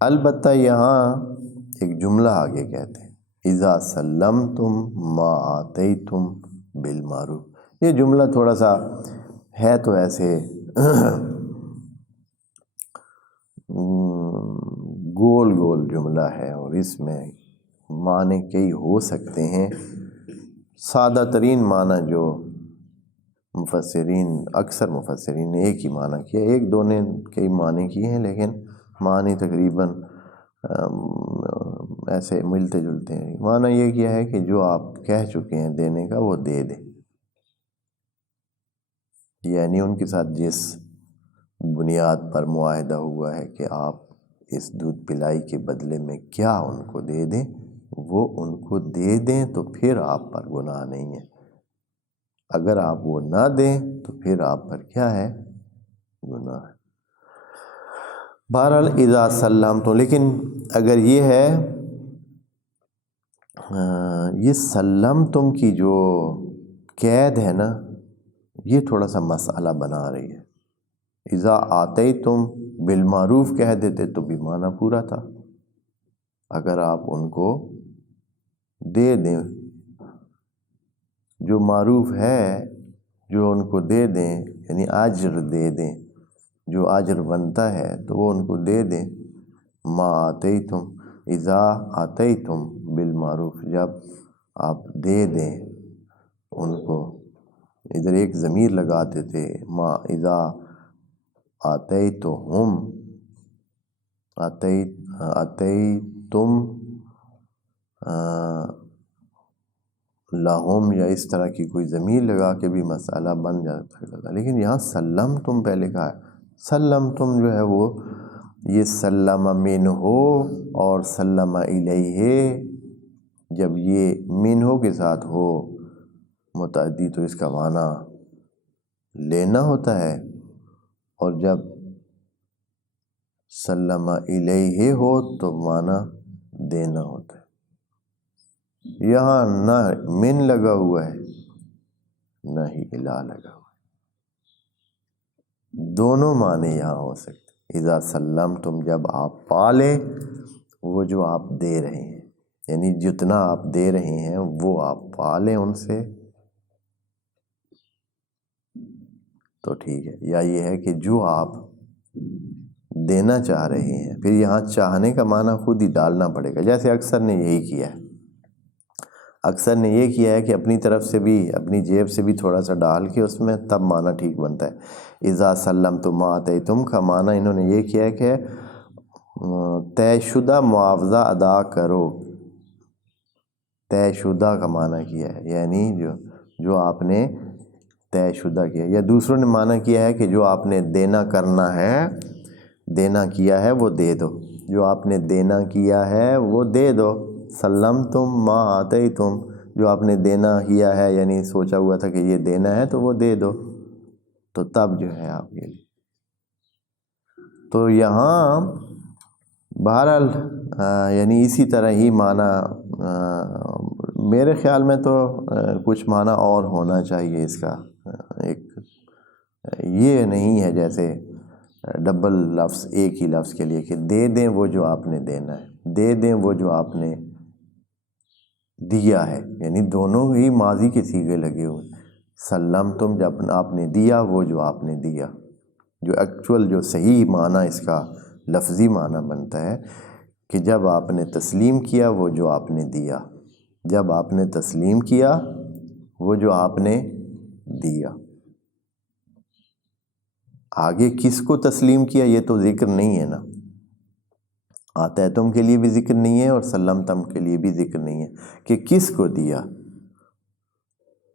البتہ یہاں ایک جملہ آگے کہتے ہیں اذا سلمتم ما آتیتم بالمعروف۔ یہ جملہ تھوڑا سا ہے تو ایسے گول گول جملہ ہے، اور اس میں معنی کئی ہو سکتے ہیں۔ سادہ ترین معنی جو اکثر مفسرین نے ایک ہی معنی کیا، ایک دو نے کئی معنی کیے ہیں، لیکن معنی تقریباً ایسے ملتے جلتے ہیں۔ معنی یہ کیا ہے کہ جو آپ کہہ چکے ہیں دینے کا وہ دے دیں، یعنی ان کے ساتھ جس بنیاد پر معاہدہ ہوا ہے کہ آپ اس دودھ پلائی کے بدلے میں کیا ان کو دے دیں، وہ ان کو دے دیں، تو پھر آپ پر گناہ نہیں ہے۔ اگر آپ وہ نہ دیں تو پھر آپ پر کیا ہے؟ گناہ ہے۔ بہرحال اذا سلمتم، لیکن اگر یہ ہے یہ سلمتم کی جو قید ہے نا، یہ تھوڑا سا مسئلہ بنا رہی ہے۔ اذا آتیتم بالمعروف کہہ دیتے تو بھی معنی پورا تھا۔ اگر آپ ان کو دے دیں، جو معروف ہے جو ان کو دے دیں، یعنی اجر دے دیں، جو اجر بنتا ہے تو وہ ان کو دے دیں۔ ما آتیتم، اذا آتیتم بالمعروف، جب آپ دے دیں ان کو، ادھر ایک ضمیر لگاتے تھے ما اذا آتیتہم، آتیتم لہم، یا اس طرح کی کوئی ضمیر لگا کے بھی مسئلہ بن جاتا ہے، لیکن یہاں سلمتم پہلے کہا ہے۔ سلمتم جو ہے وہ یہ سلم منہ اور سلم الیہ، جب یہ منہ کے ساتھ ہو متعدی تو اس کا معنی لینا ہوتا ہے، اور جب سلم الیہ ہو تو معنی دینا ہوتا ہے۔ یہاں نہ من لگا ہوا ہے نہ ہی الہ لگا ہوا ہے، دونوں معنی یہاں ہو سکتے۔ اذا سلمتم، جب آپ پالیں وہ جو آپ دے رہے ہیں، یعنی جتنا آپ دے رہے ہیں وہ آپ پالیں ان سے تو ٹھیک ہے، یا یہ ہے کہ جو آپ دینا چاہ رہے ہیں، پھر یہاں چاہنے کا معنی خود ہی ڈالنا پڑے گا، جیسے اکثر نے یہی کیا ہے۔ اکثر نے یہ کیا ہے کہ اپنی طرف سے بھی، اپنی جیب سے بھی تھوڑا سا ڈال کے اس میں، تب معنی ٹھیک بنتا ہے۔ اذا سلمتم ما آتیتم کا معنی انہوں نے یہ کیا ہے کہ طے شدہ معاوضہ ادا کرو، طے شدہ کا معنی کیا ہے، یعنی جو آپ نے طے شدہ کیا، یا دوسروں نے معنی کیا ہے کہ جو آپ نے دینا کرنا ہے، دینا کیا ہے وہ دے دو، جو آپ نے دینا کیا ہے وہ دے دو۔ سلمتم ما آتیتم، جو آپ نے دینا کیا ہے، یعنی سوچا ہوا تھا کہ یہ دینا ہے تو وہ دے دو، تو تب جو ہے آپ کے لیے۔ تو یہاں بہرحال یعنی اسی طرح ہی معنی میرے خیال میں تو کچھ معنی اور ہونا چاہیے اس کا، ایک یہ نہیں ہے جیسے ڈبل لفظ ایک ہی لفظ کے لیے کہ دے دیں وہ جو آپ نے دینا ہے، دے دیں وہ جو آپ نے دیا ہے، یعنی دونوں ہی ماضی کے صیغے لگے ہوئے۔ سلمتم جب آپ نے دیا، وہ جو آپ نے دیا، جو ایکچول جو صحیح معنی اس کا لفظی معنی بنتا ہے کہ جب آپ نے تسلیم کیا وہ جو آپ نے دیا، جب آپ نے تسلیم کیا وہ جو آپ نے دیا۔ آگے کس کو تسلیم کیا یہ تو ذکر نہیں ہے نا، آتیتم کے لیے بھی ذکر نہیں ہے اور سلمتم کے لیے بھی ذکر نہیں ہے کہ کس کو دیا۔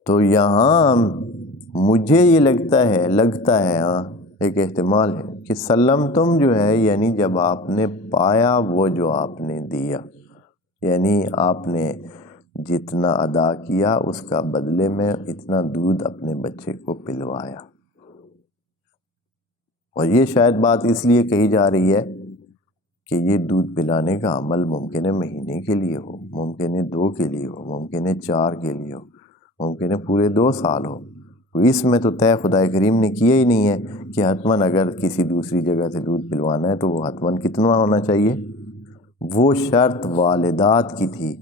تو یہاں مجھے یہ لگتا ہے ہاں ایک احتمال ہے کہ سلمتم جو ہے یعنی جب آپ نے پایا وہ جو آپ نے دیا، یعنی آپ نے جتنا ادا کیا اس کا بدلے میں اتنا دودھ اپنے بچے کو پلوایا۔ اور یہ شاید بات اس لیے کہی جا رہی ہے کہ یہ دودھ پلانے کا عمل ممکن ہے مہینے کے لیے ہو، ممکن ہے 2 کے لیے ہو، ممکن ہے 4 کے لیے ہو، ممکن ہے پورے 2 سال ہو۔ اس میں تو طے خدا کریم نے کیا ہی نہیں ہے کہ حتماً اگر کسی دوسری جگہ سے دودھ پلوانا ہے تو وہ حتماً کتنا ہونا چاہیے، وہ شرط والدات کی تھی،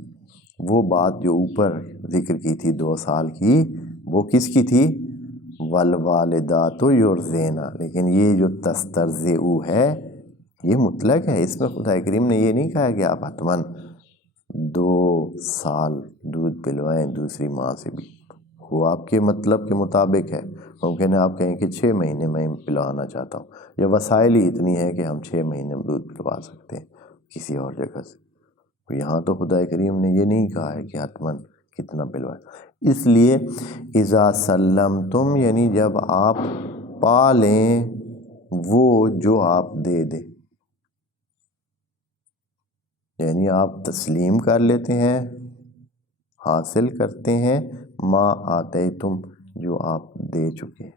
وہ بات جو اوپر ذکر کی تھی 2 سال کی، وہ کس کی تھی؟ والوالدات یرضعن، لیکن یہ جو تسترضعوا ہے یہ مطلق ہے، اس میں خدا کریم نے یہ نہیں کہا کہ آپ حتماً 2 سال دودھ پلوائیں دوسری ماں سے بھی، وہ آپ کے مطلب کے مطابق ہے۔ ممکن ہے آپ کہیں کہ 6 مہینے میں پلوانا چاہتا ہوں، یا وسائل ہی اتنی ہے کہ ہم 6 مہینے میں دودھ پلوا سکتے ہیں کسی اور جگہ سے۔ یہاں تو خدا کریم نے یہ نہیں کہا ہے کہ حتماً کتنا پلوائیں۔ اس لیے اذا سلمتم، یعنی جب آپ پا لیں وہ جو آپ دے دیں، یعنی آپ تسلیم کر لیتے ہیں، حاصل کرتے ہیں، ما آتیتم، جو آپ دے چکے ہیں۔